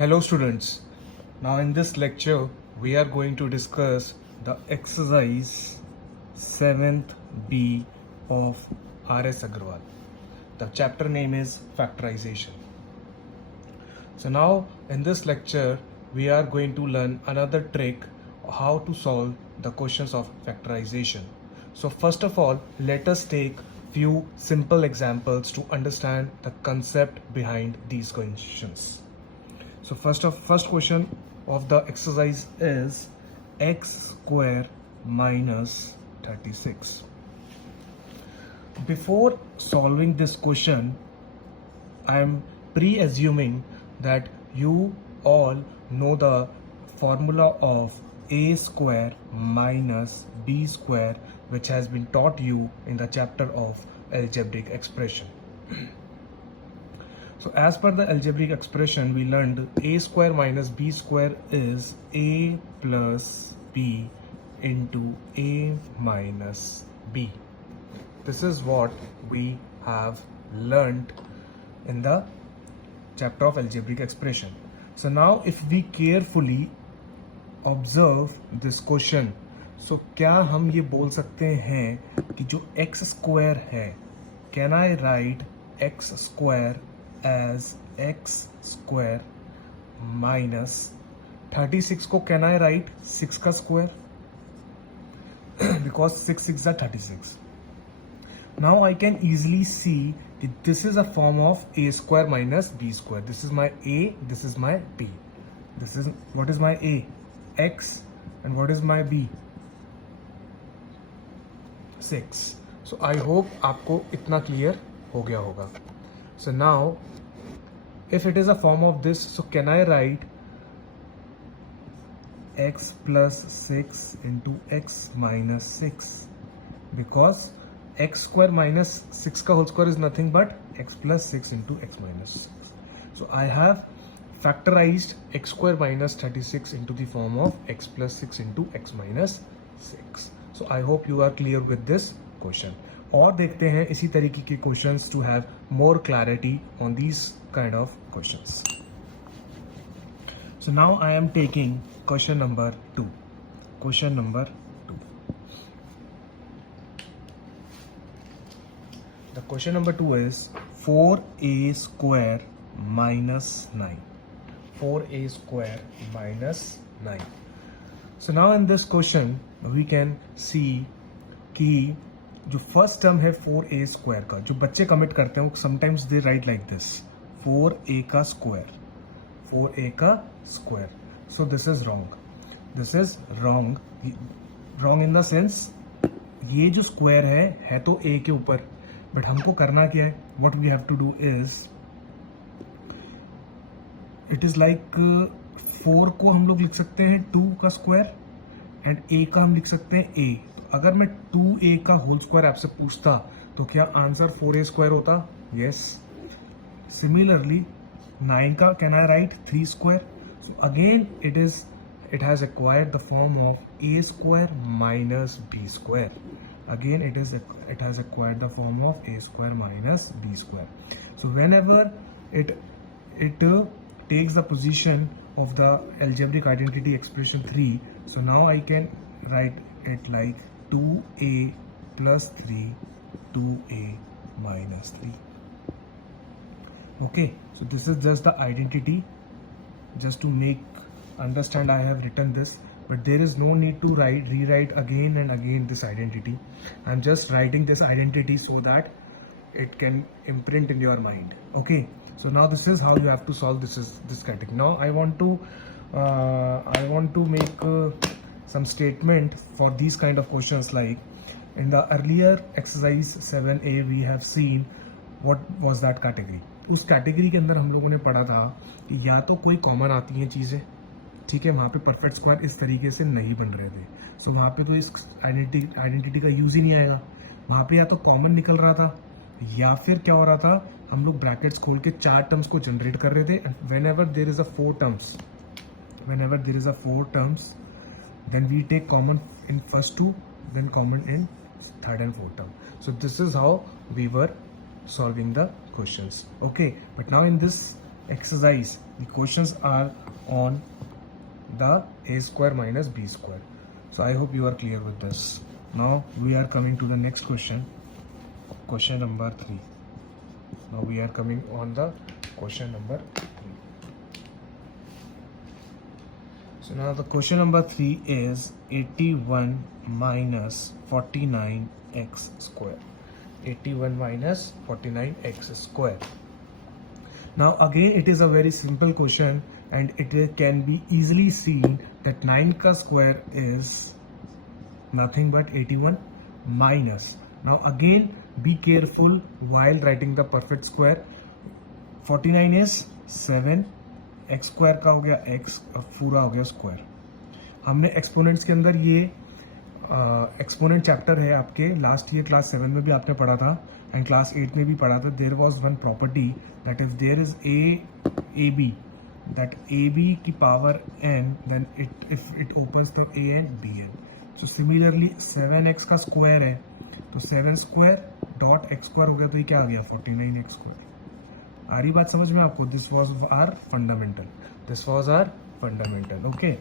Hello students, now in this lecture we are going to discuss the exercise 7th B of R.S. Agarwal. The chapter name is factorization. So now in this lecture we are going to learn another trick how to solve the questions of factorization. So first of all, let us take few simple examples to understand the concept behind these questions. So first question of the exercise is x square minus 36. Before solving this question, I am pre-assuming that you all know the formula of a square minus b square, which has been taught you in the chapter of algebraic expression. So as per the algebraic expression, we learned a square minus b square is a plus b into a minus b. This is what we have learned in the chapter of algebraic expression. So now if we carefully observe this question, so क्या हम ये बोल सकते हैं कि जो x square है, can I write x square as x square minus 36 को can I write 6 का square because 6 6 are 36. Now I can easily see that this is a form of a square minus b square. This is my a, this is my b. This is what is my a, x, and what is my b, 6. So I hope आपको इतना clear हो गया होगा. So now if it is a form of this, so can I write x plus 6 into x minus 6, because x square minus 6 का whole square is nothing but x plus 6 into x minus 6. So I have factorized x square minus 36 into the form of x plus 6 into x minus 6. So I hope you are clear with this question. और देखते हैं इसी तरीके के questions to have more clarity on these kind of questions. So now I am taking question number 2. Question number 2. The question number 2 is 4a square minus 9. 4a square minus 9. So now in this question we can see कि जो first term है 4a square का, जो बच्चे commit करते हैं sometimes they right like this 4a का square, 4a का square. So this is wrong, this is wrong. Wrong in the sense ये जो स्क्वायर है तो a के ऊपर, बट हमको करना क्या है, what we have to do is, it is like 4 को हम लोग लिख सकते हैं 2 का स्क्वायर एंड a का हम लिख सकते हैं a. अगर मैं 2a का होल स्क्वायर आपसे पूछता तो क्या आंसर 4a स्क्वायर होता? यस. सिमिलरली 9 का can I right 3 square. So again it has acquired the form of a square minus b square. Again it has acquired the form of a square minus b square. So whenever it takes the position of the algebraic identity expression 3, so now I can write it like 2a plus 3, 2a minus 3. Okay, so this is just the identity. Just to make understand, I have written this, but there is no need to rewrite again and again this identity. I'm just writing this identity so that it can imprint in your mind. Okay, so now this is how you have to solve this category. Now I want to make some statement for these kind of questions. Like in the earlier exercise 7a we have seen what was that category. उस category के अंदर हम लोगों ने पढ़ा था कि या तो कोई कॉमन आती हैं चीज़ें, ठीक है, वहाँ पे परफेक्ट स्क्वायर इस तरीके से नहीं बन रहे थे, सो वहाँ पे तो इस आइडेंटिटी का यूज ही नहीं आएगा. वहाँ पे या तो कॉमन निकल रहा था या फिर क्या हो रहा था, हम लोग ब्रैकेट्स खोल के 4 टर्म्स को जनरेट कर रहे थे. whenever there is a 4 terms, then we take common in first 2, then common in third and fourth term. So this is how we were solving the questions. Okay, but now in this exercise, the questions are on the a square minus b square. So I hope you are clear with this. Now we are coming to the next question, question number 3. Now we are coming on the question number 3. So now the question number 3 is 81 minus 49x square. 81 minus 49x square. Now again it is a very simple question and it can be easily seen that 9 ka square is nothing but 81 minus. Now again be careful while writing the perfect square. 49 is 7, x square का हो गया x और पूरा हो गया square. हमने exponents के अंदर ये एक्सपोनेंट चैप्टर है आपके लास्ट ईयर क्लास 7 में भी आपने पढ़ा था एंड क्लास 8 में भी पढ़ा था. There was one property that is there is A B, that A B की power n, then if it opens the a and b n. So similarly 7x का स्क्वायर है तो 7 स्क्वायर डॉट x स्क्वायर हो गया तो ये क्या आ गया 49x स्क्वायर. आ रही बात समझ में आपको? This was our fundamental, this was our fundamental. Okay,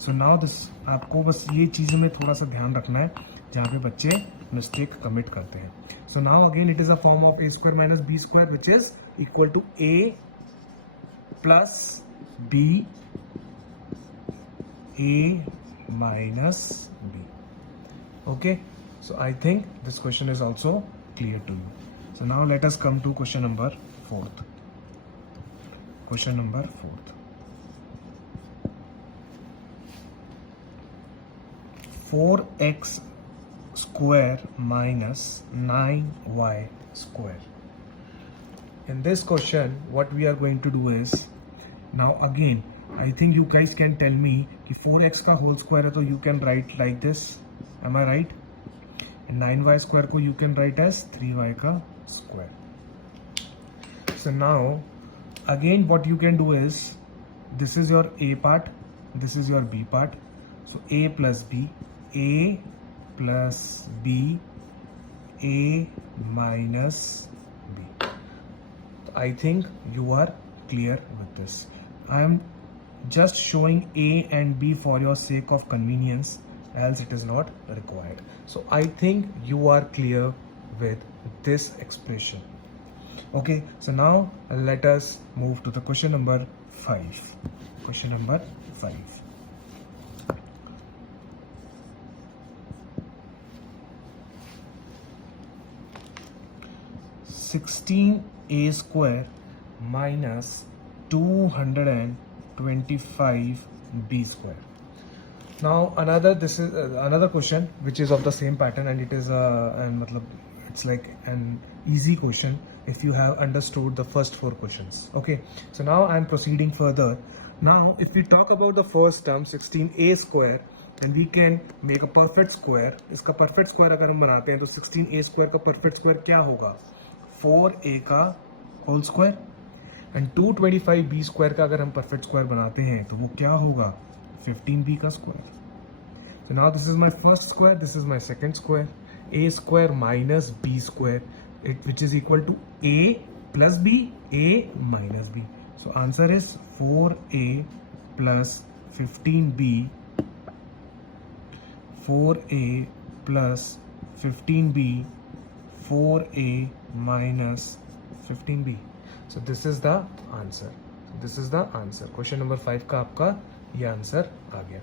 so now this आपको बस ये चीज़ में थोड़ा सा ध्यान रखना है जहाँ पे बच्चे मिस्टेक कमिट करते हैं. So now again it is a form of A square minus B square which is equal to A plus B, A minus B. Okay, so I think this question is also clear to you. So now let us come to question number 4th. Question number 4th. 4x square minus 9y square. In this question, what we are going to do is, now again, I think you guys can tell me कि 4x का whole square है तो you can write like this. Am I right? 9y square को you can write as 3y का square. So now again what you can do is, this is your a part, this is your b part. So a plus b, a plus b, a minus b. I think you are clear with this. I am just showing a and b for your sake of convenience, else it is not required. So I think you are clear with this expression. Okay, so now let us move to the question number 5. Question number 5. (16a square minus 225b square). Now this is another question which is of the same pattern and it is it's like an easy question if you have understood the first 4 questions. Okay, so now I am proceeding further. Now if we talk about the first term 16a square, then we can make a perfect square. इसका perfect square अगर हम बनाते हैं तो 16a square का perfect square क्या होगा? 4a का whole square. and 225b square का अगर हम perfect square बनाते हैं तो वो क्या होगा? 15b का square. So now this is my first square, this is my second square. A square minus b square, which is equal to a plus b, a minus b. So answer is 4a plus 15b, 4a plus 15b, 4a minus 15b. So this is the answer. This is the answer. Question number 5 का आपका ये answer आ गया.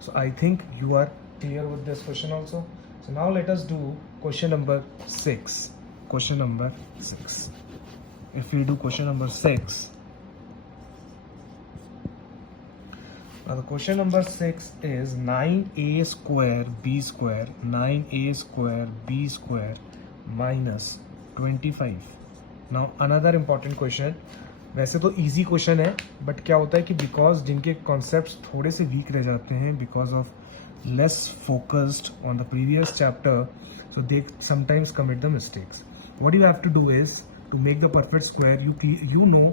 So I think you are clear with this question also. So now let us do question number 6. Question number 6. If we do question number 6, now the question number 6 is 9a square b square, 9a square b square minus 25. Now another important question. वैसे तो easy question है but क्या होता है कि because जिनके concepts थोड़े से वीक रह जाते हैं because of less focused on the previous chapter, so they sometimes commit the mistakes. What you have to do is to make the perfect square. You know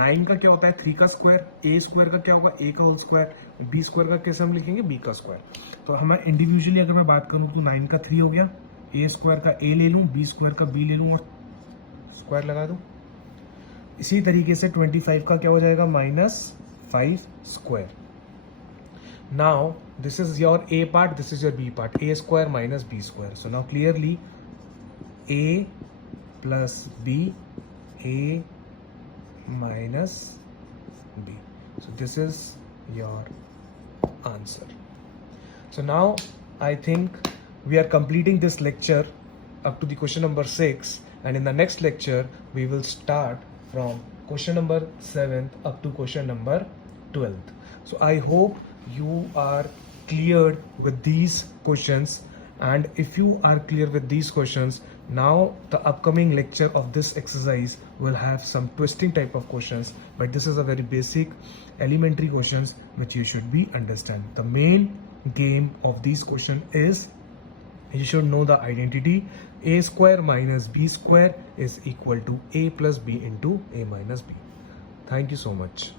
9 का क्या होता है 3 का स्क्वायर, ए स्क्वायर का क्या होगा ए का होल स्क्वायर, बी स्क्वायर का कैसे हम लिखेंगे बी का स्क्वायर. तो हमें इंडिविजुअली अगर मैं बात करूँ तो 9 का 3 हो गया, ए स्क्वायर का ए ले लूँ, बी स्क्वायर का बी ले लूँ और स्क्वायर लगा दूँ. इसी तरीके से 25 का क्या हो जाएगा, -5 square. Now this is your a part, this is your b part, a square minus b square. So now clearly a plus b, a minus b. So this is your answer. So now I think we are completing this lecture up to the question number 6, and in the next lecture we will start from question number 7 up to question number 12. So I hope you are cleared with these questions, and if you are clear with these questions, now the upcoming lecture of this exercise will have some twisting type of questions, but this is a very basic elementary questions which you should be understand. The main game of these questions is you should know the identity. A square minus b square is equal to a plus b into a minus b. Thank you so much.